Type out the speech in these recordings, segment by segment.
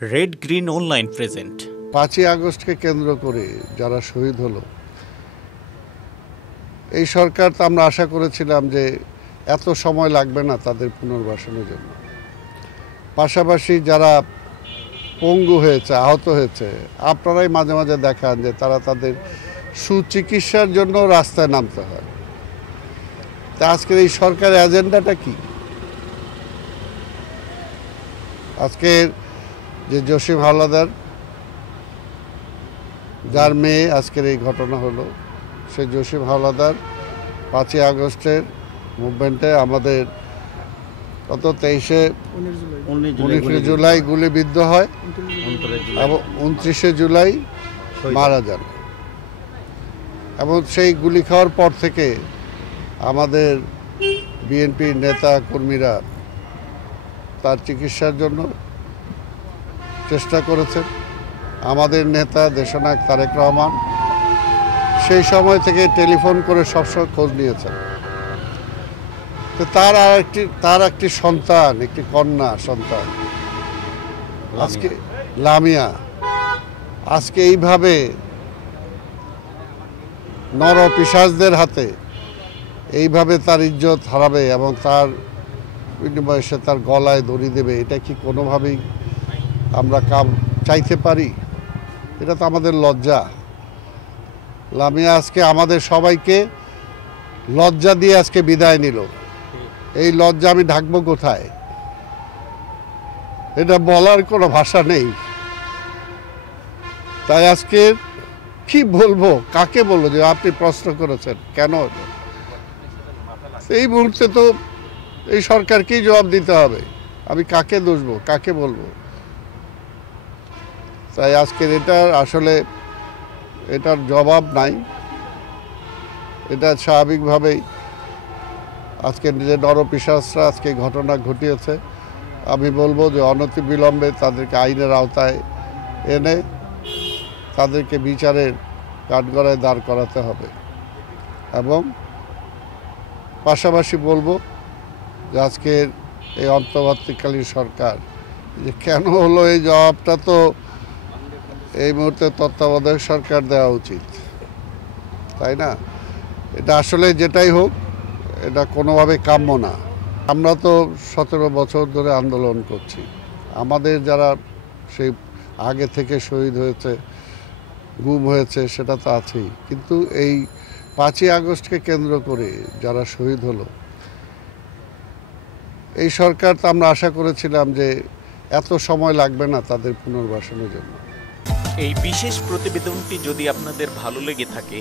Red green online present 5ই আগস্টকে কেন্দ্র করে যারা শহীদ হলো, এই সরকার তো আমরা আশা করেছিলাম যে এত সময় লাগবে না তাদের পুনর্বাসনের জন্য। পাশাপাশি যারা পঙ্গু হয়েছে, আহত হয়েছে, আপনারাই মাঝে মাঝে দেখান যে তারা তাদের সুচিকিৎসার জন্য রাস্তায় নামতে হয়। তা আজকের এই সরকারের এজেন্ডাটা কি? আজকের যে জসিম হাওলাদার, যার মেয়ে আজকের এই ঘটনা হলো, সেই জসিম হাওলাদার 5ই আগস্টের মুভমেন্টে আমাদের গত 19 জুলাই গুলিবিদ্ধ হয় এবং 29 জুলাই মারা যান। এবং সেই গুলি খাওয়ার পর থেকে আমাদের বিএনপির নেতা কর্মীরা তার চিকিৎসার জন্য চেষ্টা করেছেন। আমাদের নেতা দেশনায়ক তারেক রহমান সেই সময় থেকে টেলিফোন করে সবসময় খোঁজ নিয়েছেন। তো তার একটি সন্তান, একটি কন্যা সন্তান আজকে লামিয়া, আজকে এইভাবে নর পিশাচদের হাতে এইভাবে তার ইজ্জত হারাবে এবং তার বিনিময়ে সে তার গলায় দড়ি দেবে, এটা কি কোনোভাবেই আমরা চাইতে পারি? এটা তো আমাদের লজ্জা। লামিয়া আজকে আমাদের সবাইকে লজ্জা দিয়ে আজকে বিদায় নিল। এই লজ্জা আমি ঢাকবো কোথায়? এটা বলার কোনো ভাষা নেই। তাই আজকে কি বলবো, কাকে বলবো? যে আপনি প্রশ্ন করেছেন কেন, এই মুহূর্তে তো এই সরকারকেই জবাব দিতে হবে। আমি কাকে দোষবো, কাকে বলবো? তাই আজকের এটার জবাব নাই। এটা স্বাভাবিকভাবেই আজকে যে নরপিশাচরা আজকে ঘটনা ঘটিয়েছে, আমি বলবো যে অনতিবিলম্বে তাদেরকে আইনের আওতায় এনে তাদেরকে বিচারের কাঠগড়ায় দাঁড় করাতে হবে। এবং পাশাপাশি বলবো যে আজকের এই অন্তর্বর্তীকালীন সরকার যে কেন হলো, এই জবাবটা তো এই মুহূর্তে তত্ত্বাবধায়ক সরকার দেওয়া উচিত, তাই না? এটা আসলে যেটাই হোক, এটা কোনোভাবে কাম্য না। আমরা তো 17 বছর ধরে আন্দোলন করছি। আমাদের যারা সেই আগে থেকে শহীদ হয়েছে, গুম হয়েছে, সেটা তো আছেই। কিন্তু এই 5ই আগস্টকে কেন্দ্র করে যারা শহীদ হলো, এই সরকার তো আমরা আশা করেছিলাম যে এত সময় লাগবে না তাদের পুনর্বাসনের জন্য। এই বিশেষ প্রতিবেদনটি যদি আপনাদের ভালো লেগে থাকে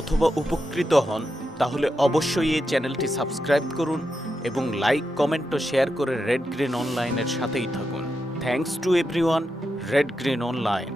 অথবা উপকৃত হন, তাহলে অবশ্যই এই চ্যানেলটি সাবস্ক্রাইব করুন এবং লাইক, কমেন্ট ও শেয়ার করে রেড গ্রিন অনলাইনের সাথেই থাকুন। Thanks to everyone. Red green online.